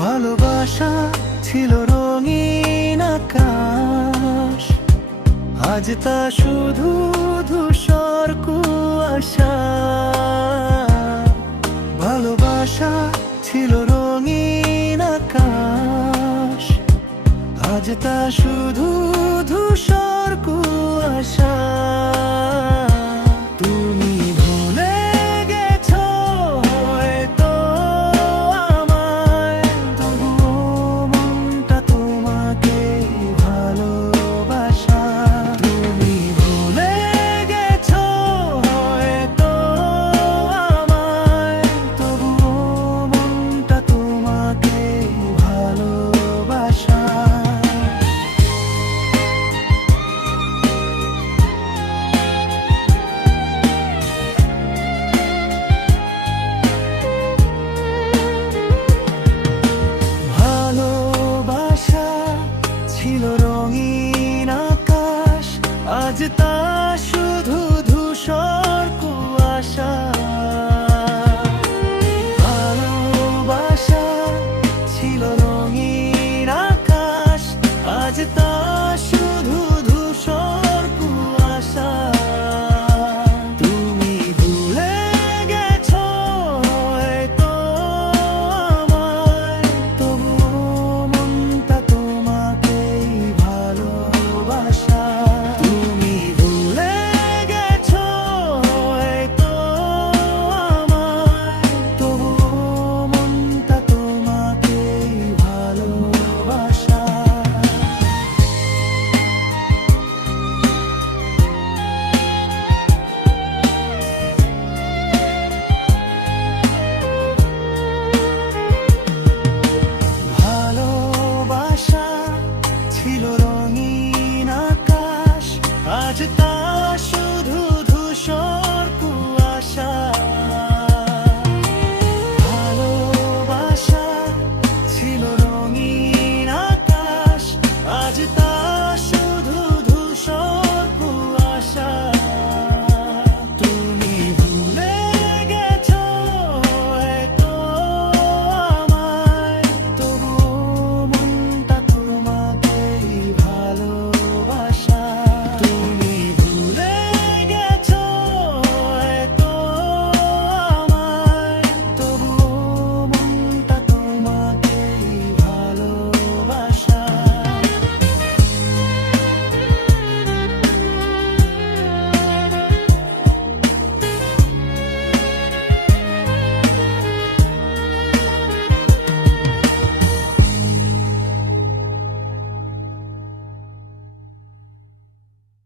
ভালোবাসা ছিল রঙিন আকাশ, আজ তা শুধু ধূসর কুয়াশা। ভালোবাসা ছিল রঙিন আকাশ, আজ তা শুধু ধূসর কুয়াশা। তুমি ভুলে গেছো হয়তো আমায়, তবুও মনটা তোমাকে ভালোবাসা। তুমি ভুলে গেছো হয়তো আমায়, তবুও মনটা তোমাকে ভালোবাসা। ভালোবাসা ছিল রঙিন আকাশ, আজ তা শুধু ধূসর কুয়াশা। ভালোবাসা ছিল রঙিন আকাশ, আজ তা